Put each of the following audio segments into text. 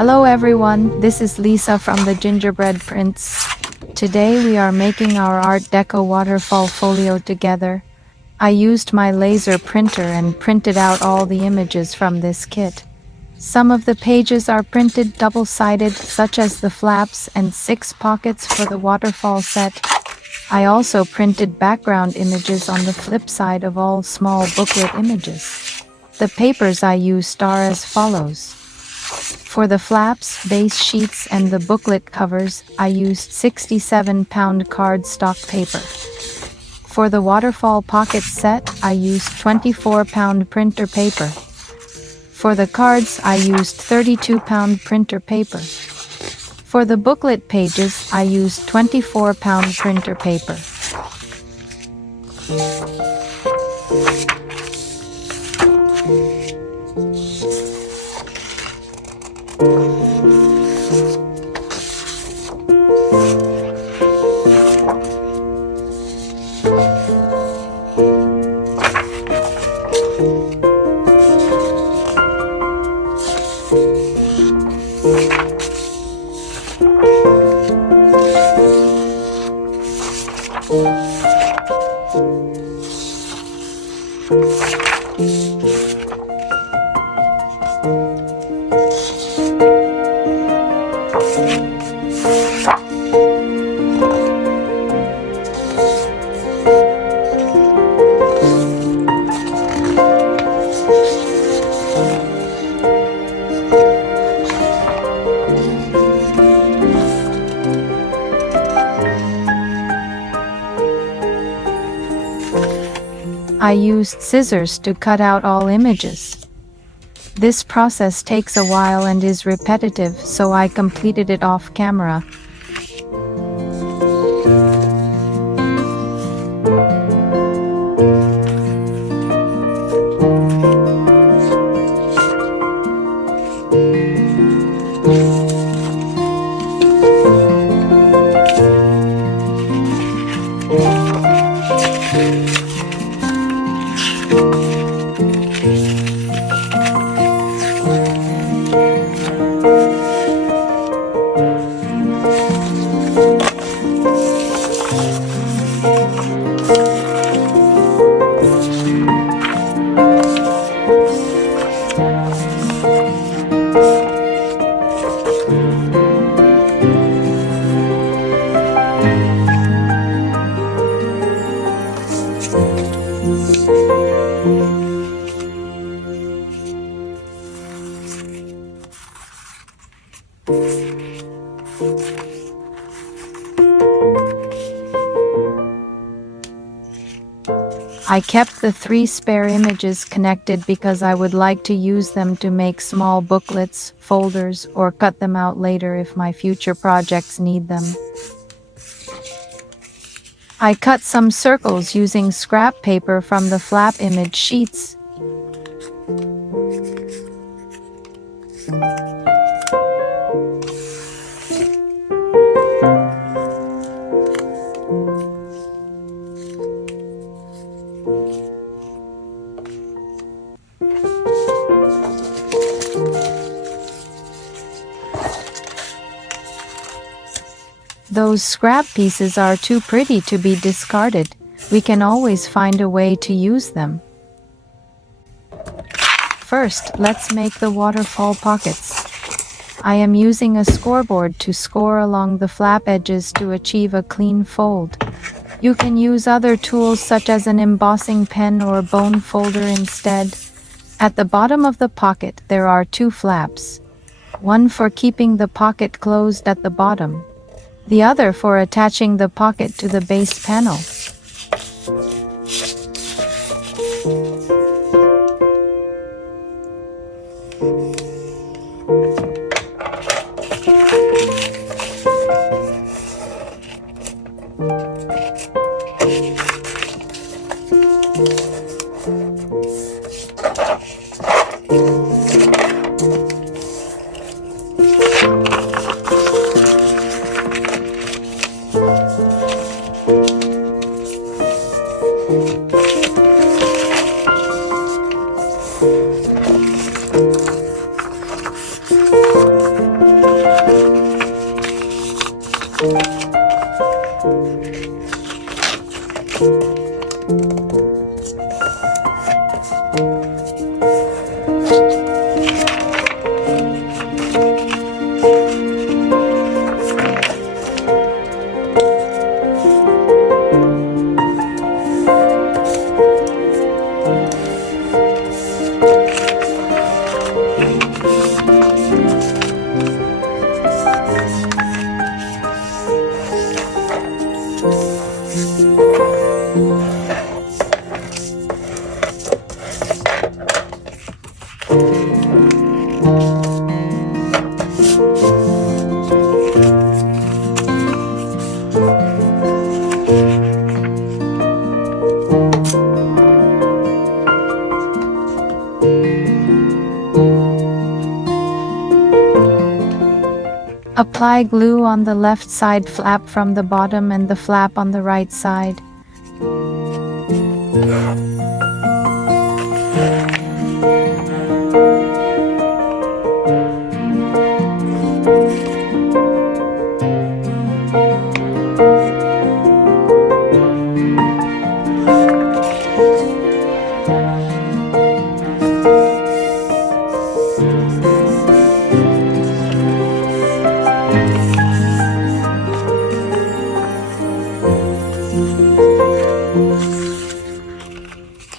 Hello everyone, this is Lisa from the Gingerbread Prints. Today we are making our Art Deco Waterfall Folio together. I used my laser printer and printed out all the images from this kit. Some of the pages are printed double-sided, such as the flaps and 6 pockets for the waterfall set. I also printed background images on the flip side of all small booklet images. The papers I used are as follows. For the flaps, base sheets and the booklet covers, I used 67-pound cardstock paper. For the waterfall pocket set, I used 24-pound printer paper. For the cards, I used 32-pound printer paper. For the booklet pages, I used 24-pound printer paper. I used scissors to cut out all images. This process takes a while and is repetitive, so I completed it off camera. I kept the 3 spare images connected because I would like to use them to make small booklets, folders, or cut them out later if my future projects need them. I cut some circles using scrap paper from the flap image sheets. Those scrap pieces are too pretty to be discarded. We can always find a way to use them. First, let's make the waterfall pockets. I am using a scoreboard to score along the flap edges to achieve a clean fold. You can use other tools such as an embossing pen or bone folder instead. At the bottom of the pocket, there are 2 flaps. One for keeping the pocket closed at the bottom. The other for attaching the pocket to the base panel. Apply glue on the left side flap from the bottom and the flap on the right side.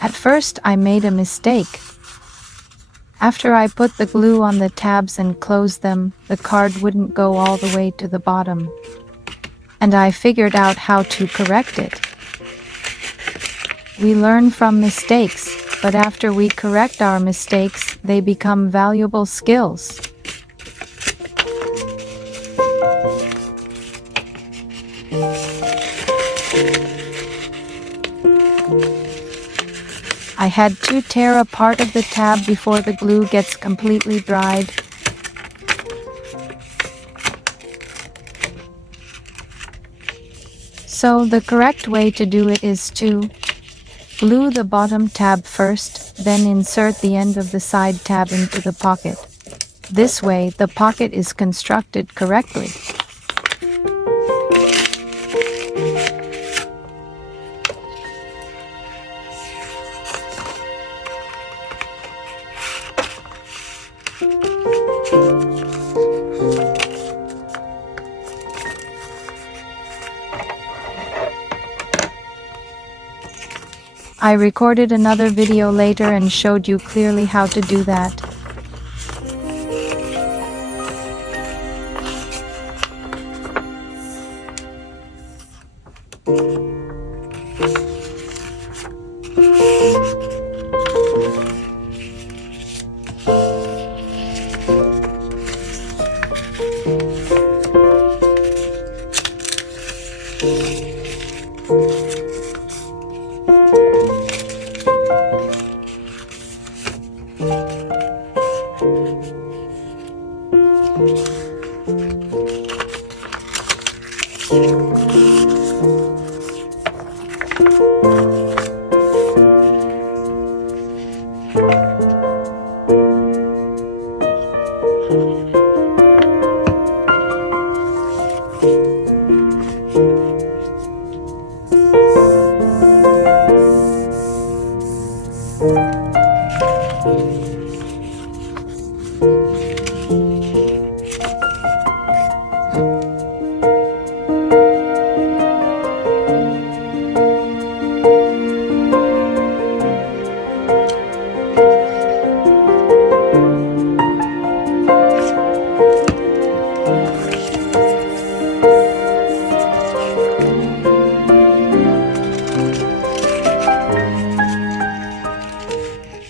At first I made a mistake. After I put the glue on the tabs and closed them, the card wouldn't go all the way to the bottom. And I figured out how to correct it. We learn from mistakes, but after we correct our mistakes, they become valuable skills. I had to tear a part of the tab before the glue gets completely dried. So the correct way to do it is to glue the bottom tab first, then insert the end of the side tab into the pocket. This way, the pocket is constructed correctly. I recorded another video later and showed you clearly how to do that.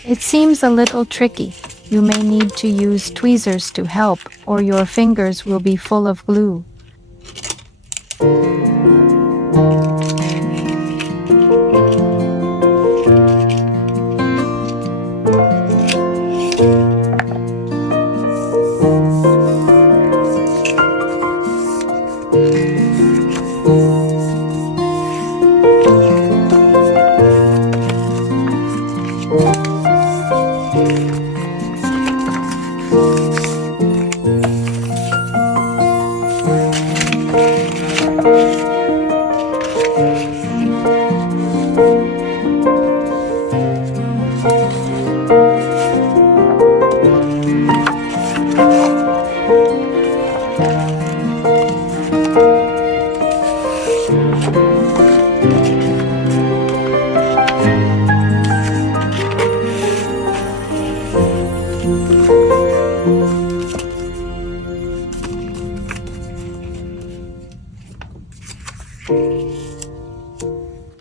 It seems a little tricky. You may need to use tweezers to help, or your fingers will be full of glue.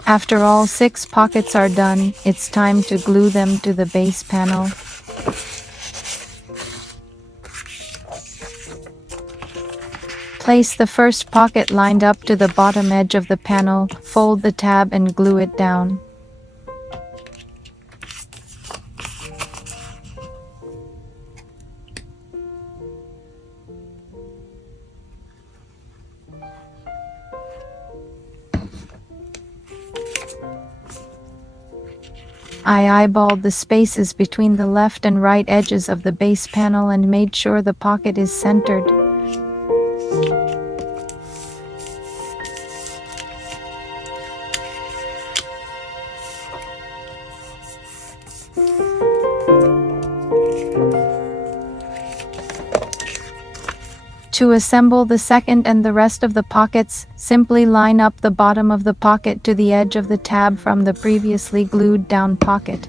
After all 6 pockets are done, it's time to glue them to the base panel. Place the first pocket lined up to the bottom edge of the panel, fold the tab and glue it down. I eyeballed the spaces between the left and right edges of the base panel and made sure the pocket is centered. To assemble the second and the rest of the pockets, simply line up the bottom of the pocket to the edge of the tab from the previously glued down pocket.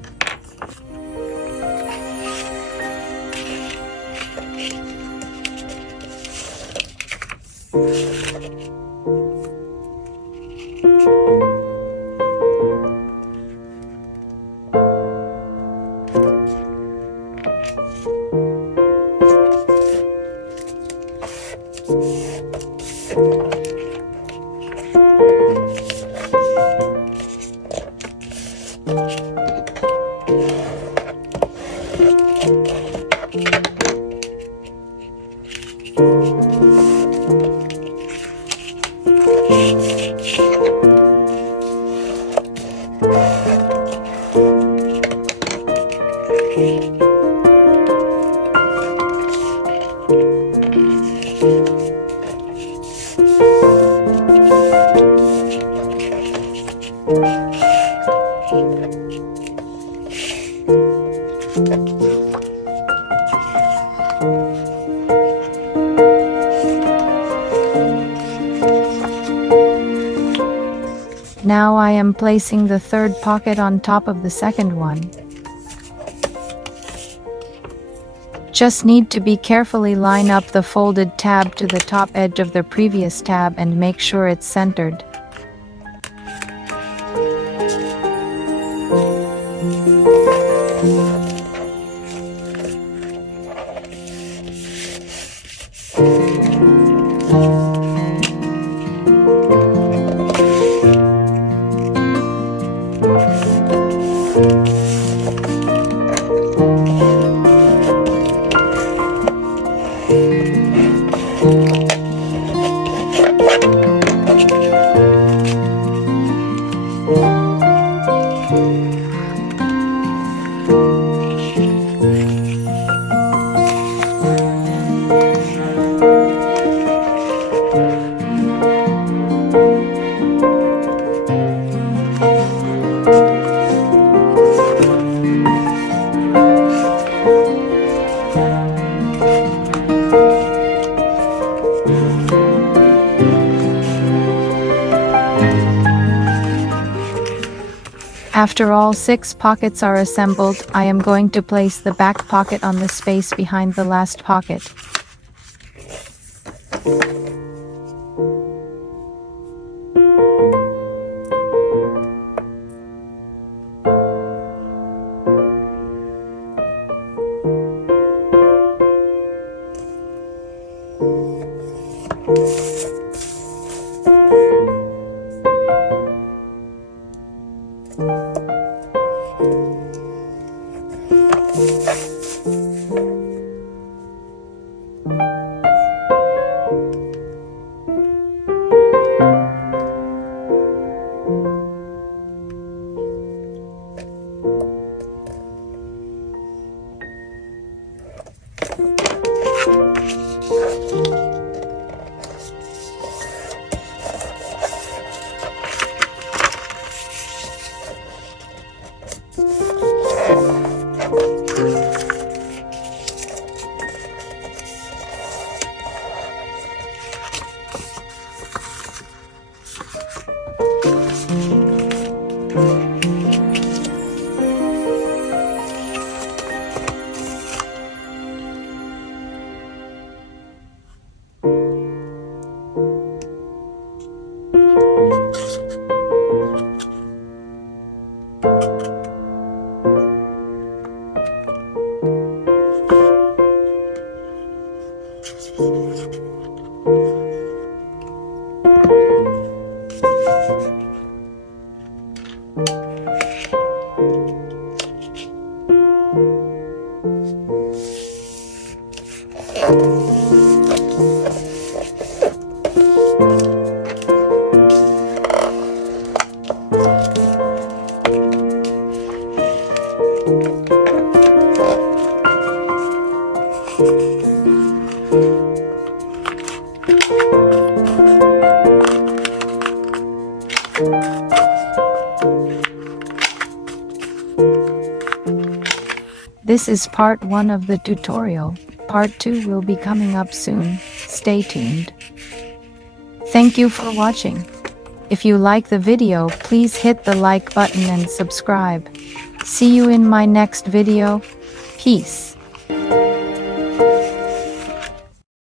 Now I am placing the third pocket on top of the second one. Just need to be carefully line up the folded tab to the top edge of the previous tab and make sure it's centered. After all 6 pockets are assembled, I am going to place the back pocket on the space behind the last pocket. This is part 1 of the tutorial. Part 2 will be coming up soon. Stay tuned. Thank you for watching. If you like the video, please hit the like button and subscribe. See you in my next video. Peace.